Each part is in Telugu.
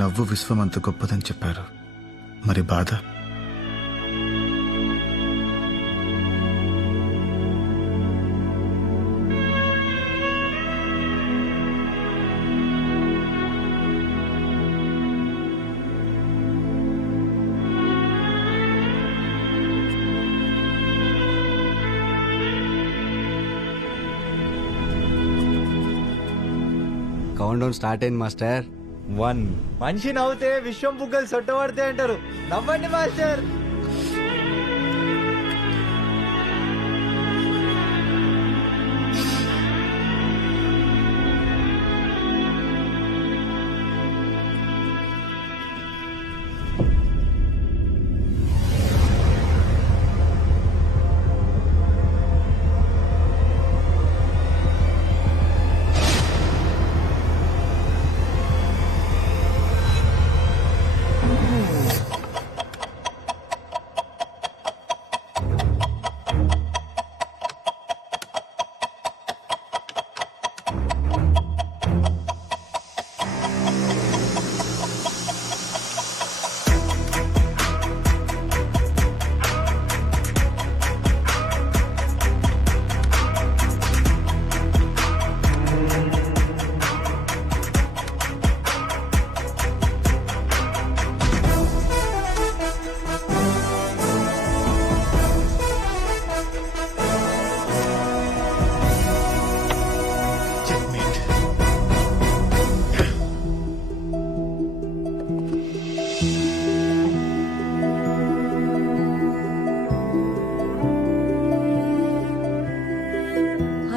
నవ్వు విశ్వం అంత గొప్పదని చెప్పారు. మరి బాధ? కౌంట్ డౌన్ స్టార్ట్ అయింది మాస్టర్. 1 మనిషి నవ్వుతే విశ్వం బుగ్గలు సొట్టబడితే అంటారు. నవ్వండి మాస్టర్.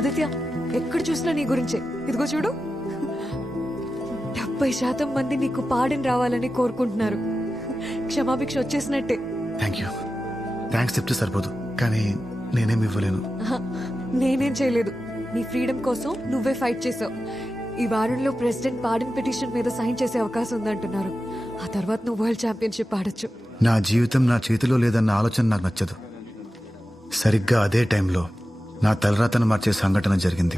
ఆదిత్య, ఎక్కడ చూసినా నీ గురించే. ఇదిగో చూడు, 70% మంది నీకు పాడిని రావాలని కోరుకుంటున్నారు. క్షమాభిక్ష వచ్చేసినట్టే. థ్యాంక్స్ చెప్తే సరిపోదు, కానీ నేనేం ఇవ్వలేను. నేనేం చేయలేదు. నీ ఫ్రీడమ్ కోసం నువ్వే ఫైట్ చేసావు. ఈ వారంలో ప్రెసిడెంట్ పాడిన్ పిటిషన్ మీద సైన్ చేసే అవకాశం ఉందంటున్నారు. ఆ తర్వాత నువ్వు వరల్డ్ ఛాంపియన్షిప్ ఆడొచ్చు. నా జీవితం నా చేతిలో లేదన్న ఆలోచన నాకు నచ్చదు. సరిగ్గా అదే టైంలో నా తలరాతను మార్చే సంఘటన జరిగింది.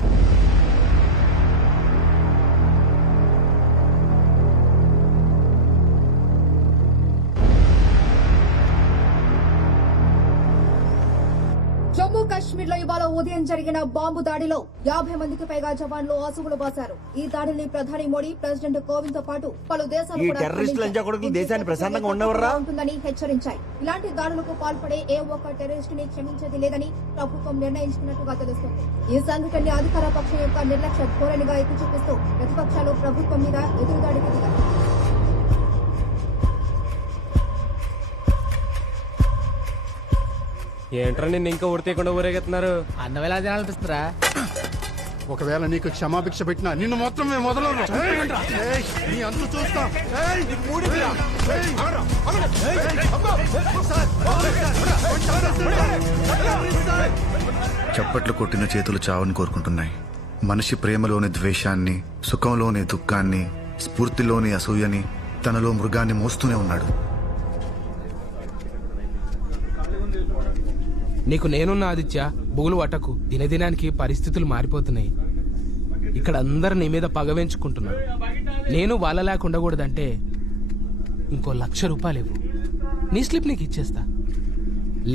జమ్మూ కాశ్మీర్ లో ఇవాళ ఉదయం జరిగిన బాంబు దాడిలో 50 మందికి పైగా జవాన్లు ఆసువులు బాశారు. ఈ దాడిని ప్రధాని మోడీ, ప్రెసిడెంట్ కోవింద్ తో పాటు పలు దేశాలు దేశాన్ని ప్రశాంతంగా ఉండవర్రా ఉంటుందని హెచ్చరించాయి. ఇలాంటి దాడులకు పాల్పడే ఏ ఒక్క టెర్రరిస్ట్ ని క్షమించేది లేదని ప్రభుత్వం నిర్ణయించుకున్నట్టుగా తెలుస్తోంది. ఈ సంఘటనని అధికార పక్షం యొక్క నిర్లక్ష్య ధోరణిగా ఎత్తి చూపిస్తూ ప్రతిపక్షాలు ప్రభుత్వం మీద ఎదురుదాడికి దిగారు. ఏంట్రా నిన్ను ఇంకా ఊరితీయకుండా ఊరేగెత్తున్నారు? అన్నవేళ తినాలనిపిస్తారా? ఒకవేళ నీకు క్షమాభిక్ష పెట్టినా నిన్ను మొత్తం మేము మొదలు చూస్తాం. చప్పట్లు కొట్టిన చేతులు చావని కోరుకుంటున్నాయి. మనిషి ప్రేమలోని ద్వేషాన్ని, సుఖంలోని దుఃఖాన్ని, స్ఫూర్తిలోని అసూయని, తనలో మృగాన్ని మోస్తూనే ఉన్నాడు. నీకు నేనున్న ఆదిత్య, బుగులు వటకు. దినదినానికి పరిస్థితులు మారిపోతున్నాయి. ఇక్కడ అందరు నీ మీద పగవేంచుకుంటున్నారు. నేను వాళ్ళ లేక ఉండకూడదంటే ఇంకో ₹1,00,000 ఇవ్వు, నీ స్లిప్ నీకు ఇచ్చేస్తా.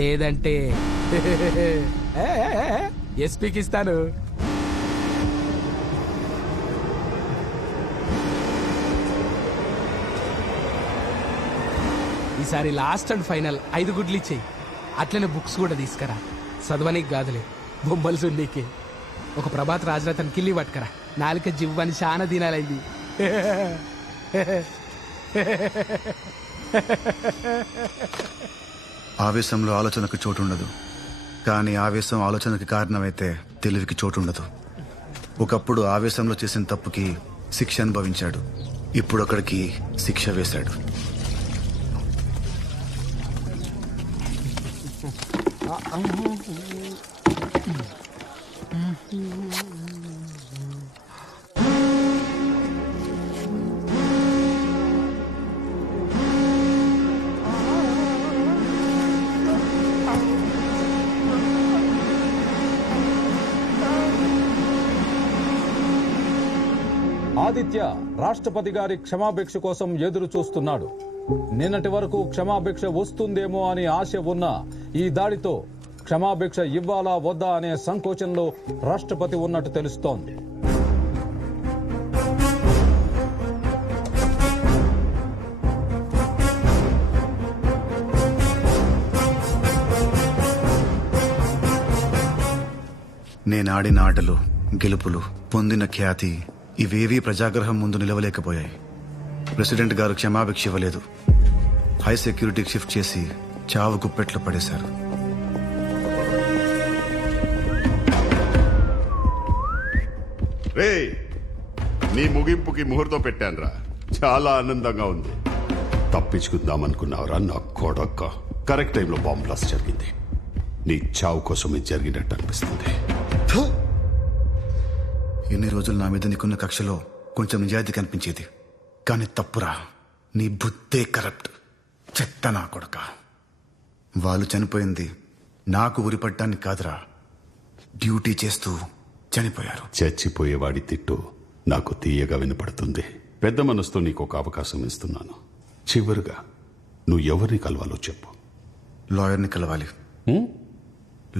లేదంటే ఎస్పీకి ఇస్తాను. ఈసారి లాస్ట్ అండ్ ఫైనల్ 5 గుడ్లు ఇచ్చేయి. అట్లనే బుక్స్ కూడా తీసుకురా. చదవనీకి కాదులే, బొమ్మలు సున్నీకి. ఒక ప్రభాత్ రాజరథన్ కిల్లి పట్టుకరా. నాలుక జివ్వని చాలా దినాలైంది. ఆవేశంలో ఆలోచనకు చోటుండదు, కానీ ఆవేశం ఆలోచనకి కారణమైతే తెలివికి చోటుండదు. ఒకప్పుడు ఆవేశంలో చేసిన తప్పుకి శిక్ష అనుభవించాడు. ఇప్పుడు అక్కడికి శిక్ష వేశాడు. ఆదిత్య రాష్ట్రపతి గారి క్షమాభిక్ష కోసం ఎదురు చూస్తున్నాడు. నిన్నటి వరకు క్షమాభిక్ష వస్తుందేమో అని ఆశ ఉన్నా ఈ దాడితో క్షమాభిక్ష ఇవ్వాలా వద్దా అనే సంకోచంలో రాష్ట్రపతి ఉన్నట్టు తెలుస్తోంది. నేను ఆడిన ఆటలు, గెలుపులు, పొందిన ఖ్యాతి ఇవేవీ ప్రజాగ్రహం ముందు నిలవలేకపోయాయి. ప్రెసిడెంట్ గారు క్షమాభిక్ష ఇవ్వలేదు. హై సెక్యూరిటీకి షిఫ్ట్ చేసి చావు గుప్పెట్లో పడేశారు. రే, నీ ముగింపుకి ముహూర్తం పెట్టానురా. చాలా ఆనందంగా ఉంది. తప్పించుకుందామనుకున్నావురా నా కొడక్క. కరెక్ట్ టైంలో బాంబ్ బ్లాస్ట్ జరిగింది. నీ చావు కోసం ఇది జరిగినట్టు అనిపిస్తుంది. ఎన్ని రోజులు నా మీద నీకున్న కక్షలో కొంచెం నిజాయితీ కనిపించేది, కానీ తప్పురా. నీ బుద్ధే కరప్ట్. చెత్త నా కొడక. వాళ్ళు చనిపోయింది నాకు ఉరిపడ్డానికి కాదురా, డ్యూటీ చేస్తూ చనిపోయారు. చచ్చిపోయేవాడి తిట్టు నాకు తీయగా వినపడుతుంది. పెద్ద మనసుతో నీకు ఒక అవకాశం ఇస్తున్నాను. చివరిగా నువ్వు ఎవరిని కలవాలో చెప్పు. లాయర్ని కలవాలి.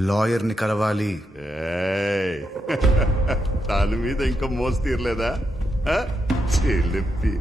లాయర్ని కలవాలి. ఏయ్, దాని మీద ఇంకా మోసు తీరలేదా? చెల్లిప్పి.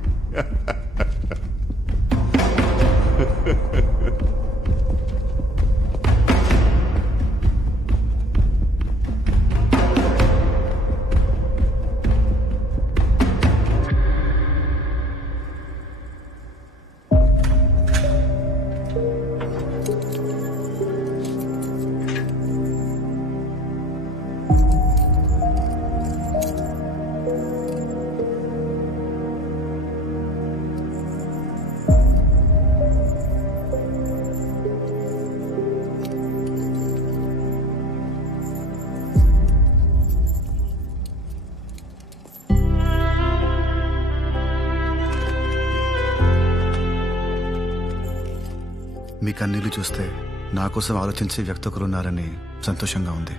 మీ కన్నీళ్లు చూస్తే నా కోసం ఆలోచించే వ్యక్తి ఒకరున్నారని సంతోషంగా ఉంది.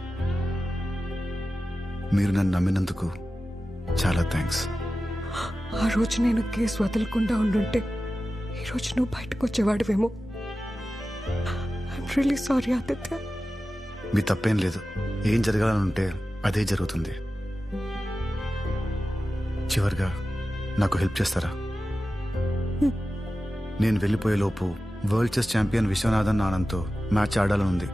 మీరు నన్ను నమ్మినందుకు చాలా థ్యాంక్స్. ఆ రోజు నేను కేసు వదలకుండా ఉండుంటే ఈ రోజు నువ్వు బయటకు వచ్చేవాడివేమో. I'm really sorry Aditya. మీ తప్పేం లేదు. ఏం జరగాలని ఉంటే అదే జరుగుతుంది. చివరిగా నాకు హెల్ప్ చేస్తారా? నేను వెళ్ళిపోయే లోపు వరల్డ్ చెస్ ఛాంపియన్ విశ్వనాథన్ ఆనంద్తో మ్యాచ్ ఆడాలనుంది.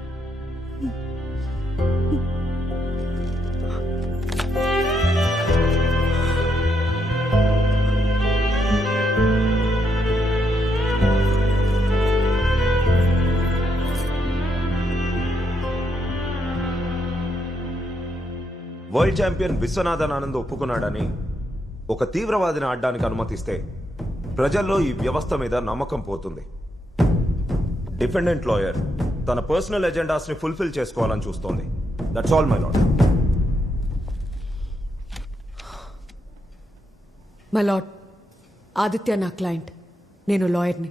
వరల్డ్ ఛాంపియన్ విశ్వనాథన్ ఆనంద్ ఒప్పుకున్నాడని ఒక తీవ్రవాదిని ఆడడానికి అనుమతిస్తే ప్రజల్లో ఈ వ్యవస్థ మీద నమ్మకం పోతుంది. డిఫెండెంట్ లాయర్ తన పర్సనల్ ఎజెండాస్ ని ఫుల్ఫిల్ చేసుకోవాలని చూస్తోంది. That's all my lord. My lord, Aditya నా క్లయింట్. నేను లాయర్ని.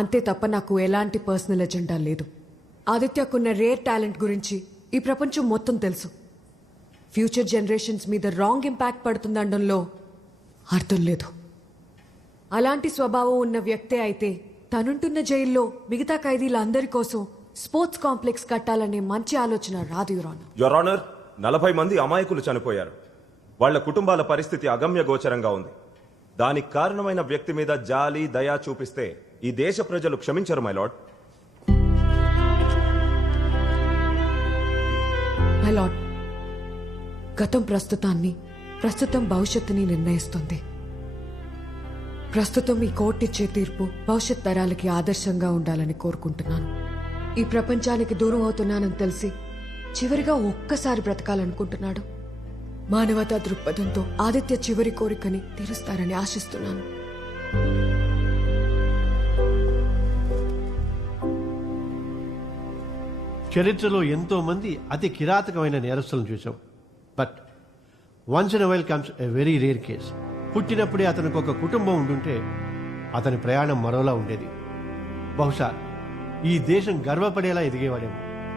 అంతే తప్ప నాకు ఎలాంటి పర్సనల్ ఎజెండా లేదు. ఆదిత్యకున్న రేర్ టాలెంట్ గురించి ఈ ప్రపంచం మొత్తం తెలుసు. ఫ్యూచర్ జనరేషన్స్ మీద రాంగ్ ఇంపాక్ట్ పడుతుందనడంలో అర్థం లేదు. అలాంటి స్వభావం ఉన్న వ్యక్తే అయితే తనుంటున్న జైల్లో మిగతా ఖైదీలందరి కోసం స్పోర్ట్స్ కాంప్లెక్స్ కట్టాలనే మంచి ఆలోచన రాదు. యువర్ ఆనర్, 40 మంది అమాయకులు చనిపోయారు. వాళ్ల కుటుంబాల పరిస్థితి అగమ్య గోచరంగా ఉంది. దానికి కారణమైన వ్యక్తి మీద జాలి, దయా చూపిస్తే ఈ దేశ ప్రజలు క్షమించరు మై లార్డ్. మై లార్డ్, గతం ప్రస్తుతాన్ని, ప్రస్తుతం భవిష్యత్తుని నిర్ణయిస్తుంది. ప్రస్తుతం ఈ కోర్టు ఇచ్చే తీర్పు భవిష్యత్ తరాలకి ఆదర్శంగా ఉండాలని కోరుకుంటున్నాను. ఈ ప్రపంచానికి దూరం అవుతున్నానని తెలిసి చివరిగా ఒక్కసారి బ్రతకాలనుకుంటున్నాడు. మానవతా దృక్పథంతో ఆదిత్య చివరి కోరికని తీరుస్తారని ఆశిస్తున్నాను. చరిత్రలో ఎంతో మంది అతి కిరాతకమైన నేరస్తులను చూసాం. But once in while comes a very rare case. పుట్టినప్పుడే అతనికి ఒక కుటుంబం ఉండుంటే అతని ప్రయాణం మరోలా ఉండేది. బహుశా ఈ దేశం గర్వపడేలా ఎదిగేవాడేమో.